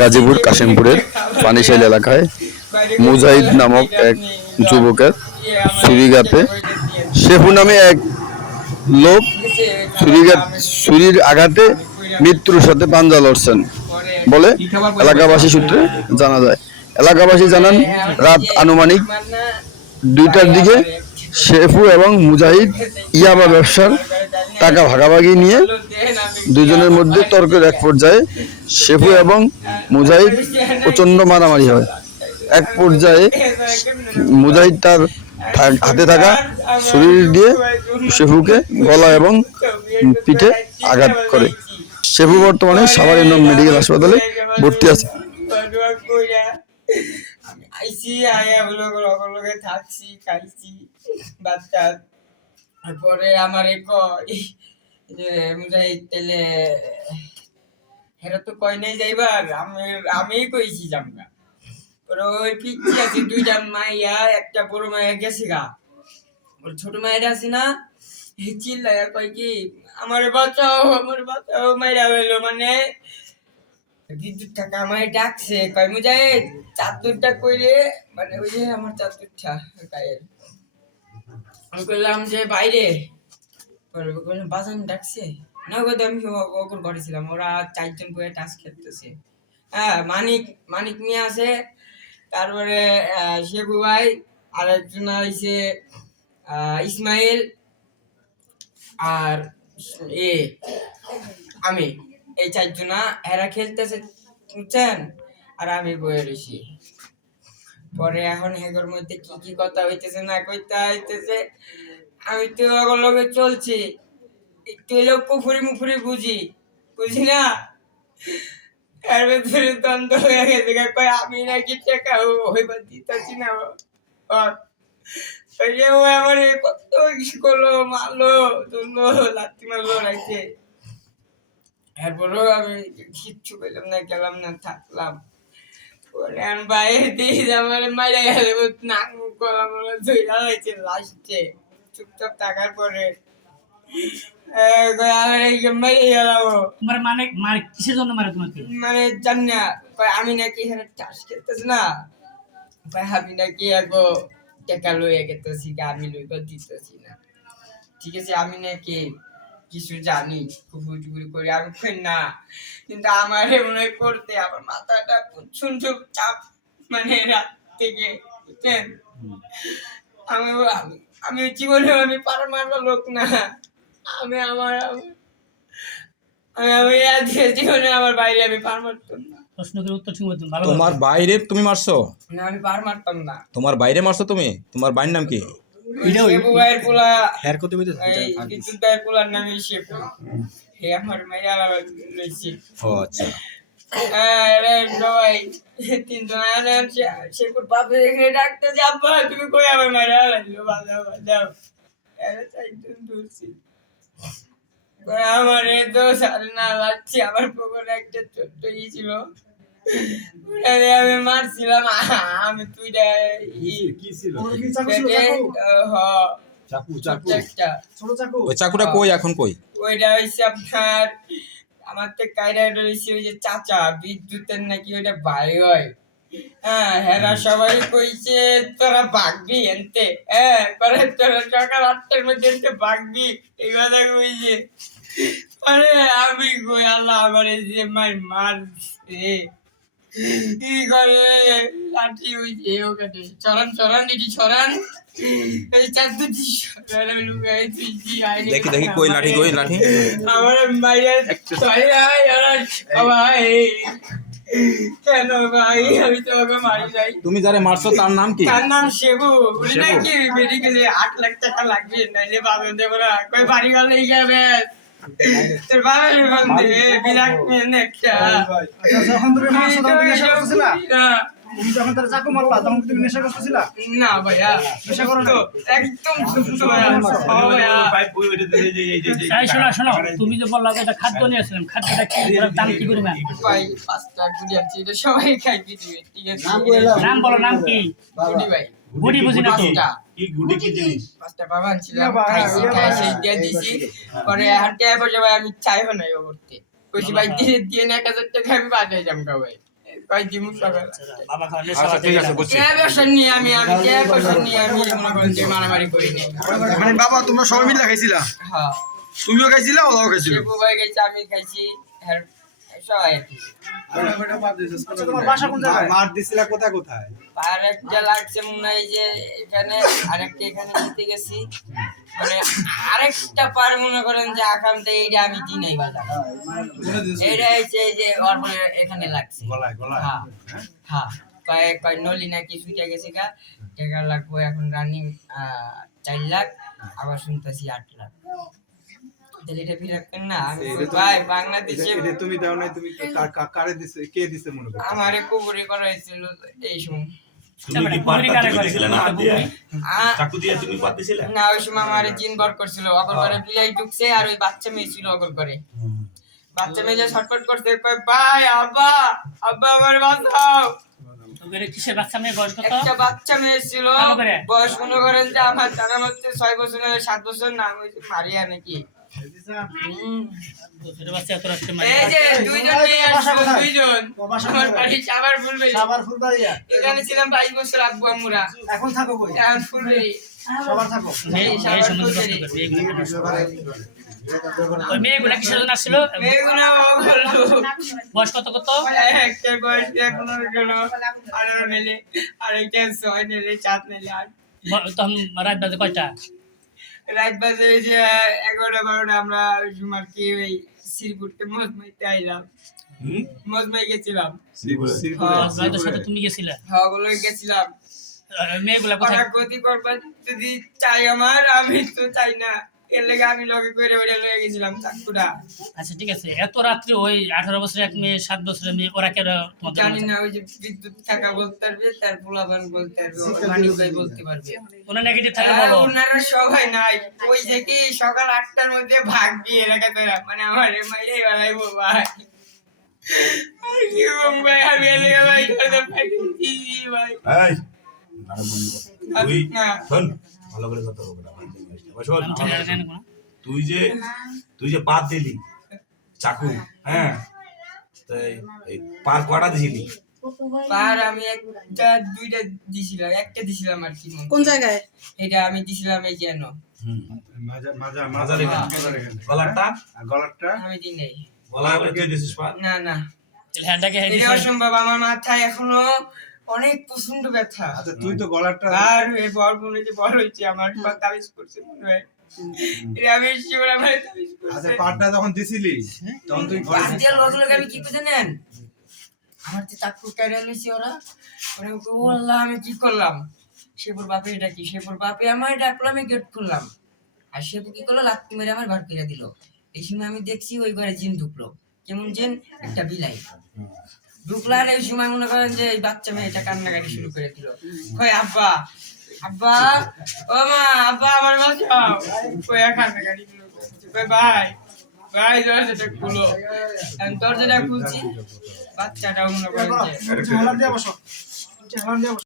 গাজীপুর কাশিমপুরের পানিশাইল এলাকায় মুজাহিদ নামক এক যুবকের ছুরিঘাতে শেফু নামে এক লোক ছুরির আঘাতে মৃত্যুর সাথে পাঞ্জা লড়ছেন বলে এলাকাবাসী সূত্রে জানা যায়। এলাকাবাসী জানান, রাত আনুমানিক 2টার দিকে শেফু এবং মুজাহিদ ইয়াবা ব্যবসার টাকা ভাগাভাগি নিয়ে দুজনের মধ্যে তর্কের এক পর্যায়ে শেফু এবং মুজাহিদ প্রচন্ড মারামারি হয়। এক পর্যায়ে মুজাহিদ তার হাতে থাকা ছুরি দিয়ে শেফুকে গলা এবং পিঠে আঘাত করে। শেফু বর্তমানে সাভার মেডিকেল হাসপাতালে ভর্তি আছে। থাকছি, খাইছি বাচ্চা। পরে আমার মুজাহিদ তেলে হেরা তো কয় নাই যাইবার, আমি কইছি জামগা। ওই পিচ্ছি আছে 2টা মাইয়া, একটা বড় মাইয়া গেছে গা। ওর ছোট মাইয়া আছে না, চিল্লাইয়া কয় কি আমার বাঁচাও মাইরা হইলো। মানে বিদ্যুৎ টাকা আমায় ডাকছে, কয় মুজাহিদ চাদরটা কইরে, মানে ওই যে আমার চাদরটা গায়ের। আমি বললাম যে বাইরে, বাজান ডাকছে না, আমি ওর ঘরে ছিলাম। ওরা 4জন করে টাচ খেলতেছে। হ্যাঁ, মানিক নিয়ে আছে, তারপরে শেবু ভাই, আর একজন হইছে ইসমাইল, আর আমি। এই 4জনা এরা খেলতেছে, বুঝছেন, আর আমি বয়ে রয়েছি। পরে এখন হেগোর মধ্যে কি কি কথা হইতেছে না কইতে হইতেছে, আমি তো ওর লগে চলছি, একটু এলো মুফুরি বুঝি না। এর ভেতরে দ্বন্দ্ব হয়ে গেছে, কয় আমি নাকি টাকা হইবার দিতেছি না। ও আমার কত কিছু করলো, মারলো, তুললো, লাথি মারলো রাইতে। এরপরেও আমি কিচ্ছু পেলাম না, গেলাম না, থাকলাম। বাইরে দিয়ে আমার মারা গেলে নাক মুখ গলা মলা ধুইলা হয়েছে লাস্টে। চুপচাপ থাকার পরে মানে জানি না, আমি নাকি চাষ খেলতেছি না, আমি নাকি টাকা লইয়া গেতেছি, আমি লইবা দিতেছি না। ঠিক আছে, আমি নাকি কিছু জানি, কুফুরি করি, আমি কই না। কিন্তু আমার মনে করতে আমার মাথাটা প্রচন্ড চাপ, মানে রাত থেকে, বুঝছেন। আমি জীবনে আমি পার মারবার লোক না। আমি জীবনে আমার বাইরে আমি পার মারতাম না। তোমার বাইরে তুমি মারছো না, আমি পার মারতাম না। তোমার বাইরে মারছো তুমি? তোমার বাইরের নাম কি? শেফু ভাইয়ের পোলা, বিদ্যুৎ ভাইয়ের পোলার নাম শেফু। হে আমার মাইয়া লইছি। ও আচ্ছা। সবাই 3জন শেফুর বাপে এখানে ডাকতে যাবো, তুমি কই আমার মাইয়া লাগলো, বাজাও। এরা 4জন ধরছি। আমার তো সারে না লাগছে, আমার পকেটে একটা ছোট্ট ছিল, আমি মারছিলাম। আমি চাকুটা কই এখন? কই ওইটা হইছে আপনার, আমার তো কায়দা রয়েছে ওই যে চাচা বিদ্যুতের নাকি ওইটা ভাই হয়। হ্যাঁ, হেরা সবাই কইছে তোরা ভাগবি এনতে। হ্যাঁ, করে তোরা সকাল 8টার মধ্যে এনতে ভাগবি, এই কথা কইছে। আরে আমি কই আল্লাহ আমার যে মারছে, কি করে লাঠি হইছে ওখানে, চরান দিদি চরান, এই চাদুটি চরান, আমি লুকাই তুই আইনি। দেখি কই লাঠি, কই লাঠি আমার মাইয়া ভাই, কেন ভাই, আমি তোমাকে মারি যাই। তুমি যারে মারছো তার নাম কি? তার নাম শেবু। বলি নাকি মেডিকেলে 8 লাখ টাকা লাগবে, নাইলে বাবা দেবো না। কই বাড়ি গেলে যাবে, তোর বাবার বন্ধে বিরাট মেন একটা। যখন তারা চাকু মারলা তখন তুমি নেশা করতেছিলা? না ভাইয়া, নেশা করো না, একদম সুস্থ ভাইয়া। শোনো, তুমি যে বললা এটা খাদ্য নিয়েছিলাম, খাদ্যটা কি দাম কি পরিমাণ? ভাই 5টা গুড়ি আছে, এটা সবাই খাই দিবে, ঠিক আছে। নাম বলো, নাম কি? গুড়ি ভাই, গুড়ি বুঝি না তো। 5টা বাবা ছিলাম, খাইছি দিয়ে দিছি। পরে হাঁটতে পয়সা ভাই আমি চাইও নাই করতে। কইছি ভাই দিয়ে 1000 টাকা আমি পাঠিয়ে যাম ভাই কই দিমু সকাল বাবা খাওয়ালে আচ্ছা ঠিক আছে বুঝছি কে বসন নিয়ে আমি কে বসন নিয়ে আমি মনে করেন যে মারামারি করি নাই মানে বাবা তোমরা সবাই মিলে খাইছিলা? হ্যাঁ তুমিও খাইছিলা, ওরাও খাইছিল? শেফু ভাই গেছে আমি খাইছি সবাই আর কি। আচ্ছা, তোমার বাসা কোন জায়গায়? মার দিছিলা কোথায় কোথায়? আর একটা লাগছে মনে হয় যে এখানে আরেকটা এখানে নিতে গেছি মানে আরেকটা পার মনে করেন যে আকামটা এইটা আমি দিনাই বাজার এইটা হচ্ছে এই যে ওর বলে এখানে লাগছে গলায় গলায় হ্যাঁ হ্যাঁ কয় নলি নাকি ছুটে গেছে গা টাকা লাগবো এখন রানিং 4 লাখ আবার শুনতেছি 8 লাখ তাহলে এটা ফিরাবেন না আমি কই, ভাই বাংলাদেশে এটা তুমি দাও নাই, তুমি কারে দিছে, কে দিছে মনে করো? আমারে কুবুরি করা হয়েছিল এই সময় তুমি কি পাটটা দিছিলে না হাত দিয়ে আ- চাকু দিয়ে তুমি পাট দিছিলে না ওই সময় আমার জিন বার করছিল অকর করে বিলাই ঢুকছে আর ওই বাচ্চা মেয়ে ছিল অকর করে বাচ্চা মেয়ে যে ছটফট করতে কয় ভাই আব্বা আব্বা আমার বাঁচাও তোদের কিসের বাচ্চা মেয়ে বয়স কত? একটা বাচ্চা মেয়ে ছিল ভালো করে। বয়স মনে করেন যে আমার জানার মধ্যে 6 বছর 7 বছর নাম হয়েছে মারিয়া নাকি তোদের বাচ্চা এত রাত্রে মারে। এই যে দুইজন মেয়ে আসলো দুইজন বাসা আমার কোথায়? বাড়ি চাবার ফুলবেলি সাভার ফুলবাড়িয়া। এখানে ছিলাম 22 বছর আব্বু আম্মুরা এখন থাকো কই? এখন ফুলবেলি সবার থাকো। মেয়ে সম্বন্ধে প্রশ্ন করবে, ওই মেয়েগুলা কিসের জন্য আসছিল? মেয়েগুলো বললো বয়স কত কত? একটা বয়স 15 গেল 18 নেলে আরেকটা 6 নেলে 7 নেলে 8 তখন রাত বাজে কয়টা? রাত বাজে যে 11-12টা আমরা জুমার কি ওই শ্রীপুরতে মজমাইতে আইলাম মজমাই গেছিলাম রাতের সাথে তুমি গেছিলে? হ্যাঁ বলে গেছিলাম মেয়েগুলা কোথায়? ওরা ক্ষতি করবার যদি চাই আমার আমি তো চাই না এর লেগে আমি লগে করে ওইটা লয়ে গেছিলাম চাকুটা আচ্ছা ঠিক আছে, এত রাত্রে ওই 18 বছরের এক মেয়ে 7 বছরের মেয়ে ওরা কেন তোমাদের জানি না ওই যে বিদ্যুৎ থাকা বলতে পারবে তার পোলাবান বলতে পারবে মানিক ভাই বলতে পারবে কোনো নেগেটিভ থাকলে আর বলো। ওনারা সবাই নাই ওই যে কি সকাল 8টার মধ্যে ভাগ দিয়ে রেখে তোরা মানে আমার মাইরে বেলাইবো ভাই আর কি বলবো ভাই আমি এলাকা ভাই করে পাইছি ভাই এই আরে বন্ধু তুই না শোন ভালো করে কথা বলবি না শোন আমি ঠিক আছে না কোনো। তুই যে পাত দিলি চাকু হ্যাঁ তাই এই পার কটা দিলি পার আমি একটা দুইটা দিছিলাম একটা দিছিলাম আর কি কোন জায়গায়? এটা আমি দিছিলাম এই যেন মাজা মাজা মাজার মাজা এখানে গলারটা আর গলারটা আমি দিই নাই গলা বলে তুই দিছিস পার না না তাহলে হ্যান্ডটাকে হেই এটা দিছে। অসম্ভব আমার মাথায় এখনো অনেক প্রচন্ড ব্যথা আচ্ছা তুই তো গলারটা আর ওই বড় মনে যে বড় হয়েছে আমার তাবিজ করছে মনে হয় এটা আমি শিওর আমার তাবিজ আচ্ছা করছে পাটটা যখন দিছিলি তখন তুই ঘরে বাদ দিয়ে লোক আমি কি করে জানেন আমার যে চাকু কেড়ে লইছে ওরা মানে ও আল্লাহ আমি কি করলাম শেপুর বাপে এটা কি শেপুর বাপে আমার ডাকলো আমি গেট খুললাম আর শেপু কি করলো লাত্তি মেরে আমার বার করে দিল এই সময় আমি দেখছি ওই ঘরে জিন ঢুকলো কেমন জিন একটা বিলাই ঢুকলো আর এই সময় মনে করেন যে এই বাচ্চা মেয়েটা কান্নাকাটি শুরু করে দিল কই আব্বা আব্বা ও মা আব্বা আমার বাঁচাও কই কান্নাকাটি শুরু করেছে কই ভাই ভাই দরজাটা খুলো আমি দরজাটা খুলছি বাচ্চাটাও মনে করেন যে হলার দিয়ে বসো। হলার দিয়ে বসো।